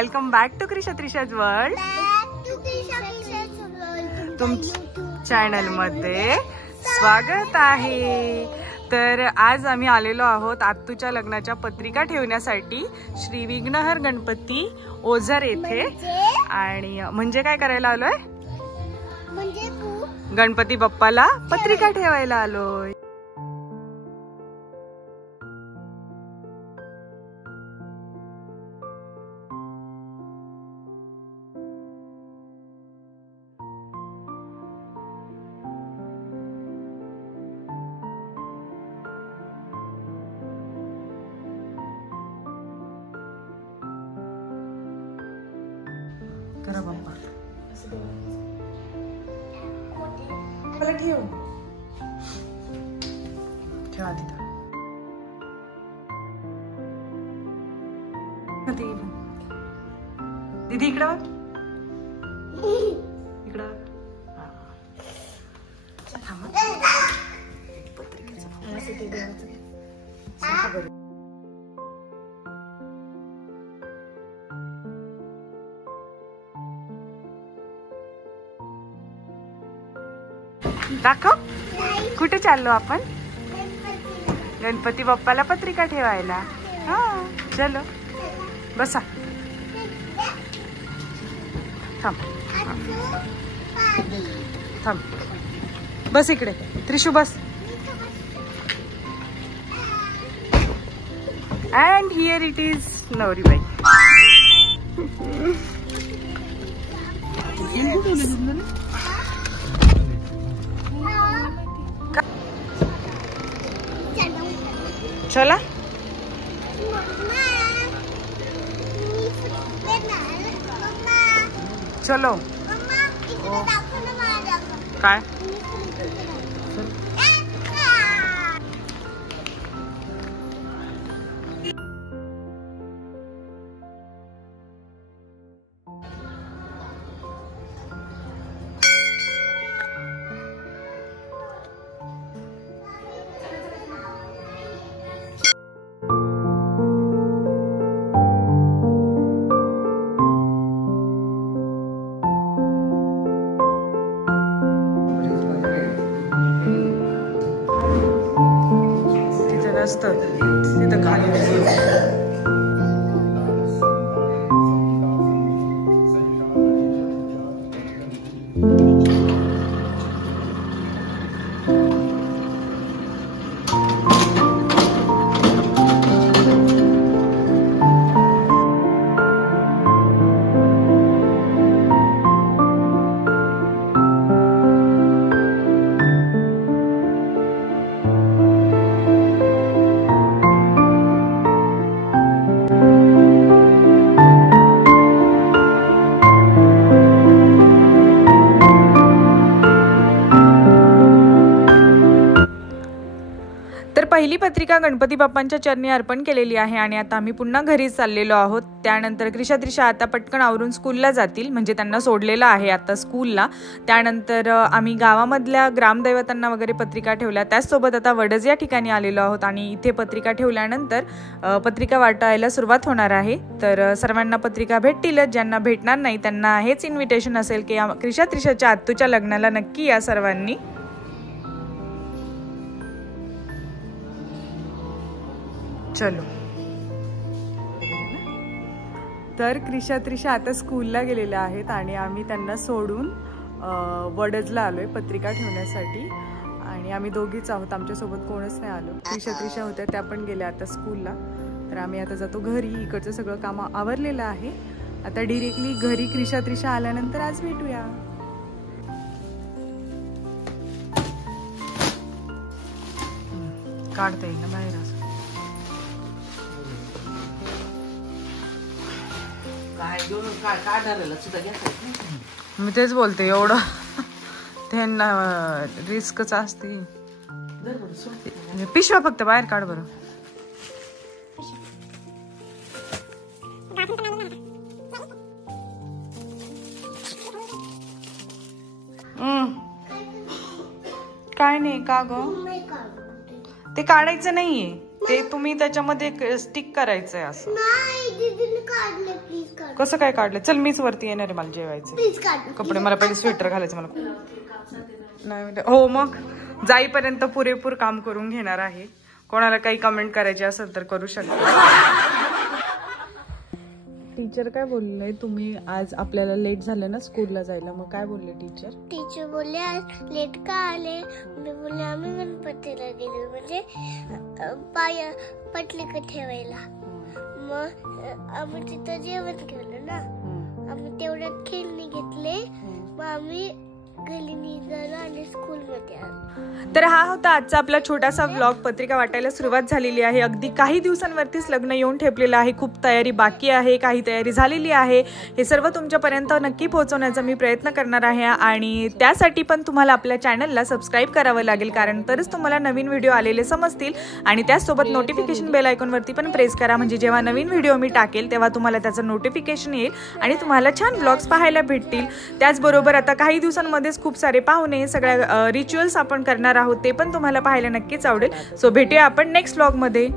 Welcome back to Krisha Trisha's world तुमच्या channel मध्ये स्वागत आहे। तर आज आम्ही आलेलो आहोत आत्तूच्या लग्नाच्या पत्रिका ठेवण्यासाठी श्री विघ्नहर गणपती ओझर येथे। आणि म्हणजे काय करायला आलोय, गणपती बाप्पाला पत्रिका ठेवायला आलोय। करा बाप्पा मला ठेव ठेवा तिथं। दीदी इकडं इकडं दाखव कुठे चाललो आपण, गणपती बाप्पाला पत्रिका ठेवायला। हा चलो बसा, थांब थांब बस इकडे, त्रिशू बस। अँड हिअर इट इज नवरीबाई। चला चलो काय तिथं खाली पहिली पत्रिका गणपती बाप्पांच्या चरणी अर्पण केलेली आहे। आणि आता आम्ही पुन्हा घरी चाललेलो आहोत। त्यानंतर क्रिशा त्रिशा आता पटकन आवरून स्कूलला जातील, म्हणजे त्यांना सोडलेलं आहे आता स्कूलला। त्यानंतर आम्ही गावामधल्या ग्रामदैवतांना वगैरे पत्रिका ठेवल्या, त्याचसोबत आता वडज या ठिकाणी आलेलो आहोत। आणि इथे पत्रिका ठेवल्यानंतर पत्रिका वाटायला सुरुवात होणार आहे। तर सर्वांना पत्रिका भेटतीलच, ज्यांना भेटणार नाही त्यांना हेच इन्व्हिटेशन असेल की क्रिशा त्रिशाच्या आत्तूच्या लग्नाला नक्की या सर्वांनी। चलो तर क्रिशा त्रिशा आता स्कूलला गेलेल्या आहेत आणि आम्ही त्यांना सोडून वडजला आलोय पत्रिका ठेवण्यासाठी। आणि आम्ही दोघीच आहोत, आमच्यासोबत कोणच नाही आलो। क्रिशा त्रिशा होत्या त्या पण गेल्या आता स्कूलला। तर आम्ही आता जातो घरी, इकडचं सगळं काम आवरलेलं आहे। आता डिरेक्टली घरी क्रिशा त्रिशा आल्यानंतर आज भेटूया। काढता येईल ना बाहेर असं, मी तेच बोलते, एवढं त्यांना रिस्कच असते। पिशव्या फक्त बाहेर काढ बरं। काय नाही का ग, ते काढायचं नाहीये। ते तुम्ही त्याच्यामध्ये स्टिक करायचंय असं. नाही दीदीने काढले, प्लीज काढ. कसं काय काढलं? चल मीच वरती येणार आहे, मला जेवायचं. प्लीज काढ. कपडे मला पहिले स्वेटर घालायचं मला. नाही हो, मग जाईपर्यंत पुरेपूर काम करून घेणार आहे. कोणाला काही कमेंट करायची असेल तर करू शकता. टीचर काय बोलले? तुम्ही आज आपल्याला लेट झालं ना स्कूलला जायला, मग काय बोलले टीचर? टीचर बोलले आज लेट का आले? मी बोलले आम्ही गणपतीला गेलो, म्हणजे पाय पटलिका ठेवायला. मग आम्ही तिथं जेवण केलं ना, आम्ही तेवढ्यात खेळणी घेतले, मग आम्ही घरी निघालो आणि स्कूल मध्ये आलो. तर हा होता आजचा आपला छोटासा व्लॉग. पत्रिका वाटायला सुरुवात झालेली आहे. अगदी काही दिवसांवरतीच लग्न येऊन ठेपलेलं आहे. खूप तयारी बाकी आहे, काही तयारी झालेली आहे. हे सर्व तुमच्यापर्यंत नक्की पोहोचवण्याचा मी प्रयत्न करणार आहे आणि त्यासाठी पण तुम्हाला आपल्या चॅनलला सबस्क्राईब करावं लागेल, कारण तरच तुम्हाला नवीन व्हिडिओ आलेले समजतील. आणि त्याचसोबत नोटिफिकेशन बेल आयकॉनवरती पण प्रेस करा, म्हणजे जेव्हा नवीन व्हिडिओ मी टाकेल तेव्हा तुम्हाला त्याचं नोटिफिकेशन येईल आणि तुम्हाला छान व्लॉग्स पाहायला भेटतील. त्याचबरोबर आता काही दिवसांमध्ये खूप सारे पाहुणे, सगळ्या रिच्युअल्स आपण करणार आहोत, ते पण तुम्हाला पाहायला नक्कीच आवडेल. सो भेटूया आपण नेक्स्ट व्लॉग मध्ये.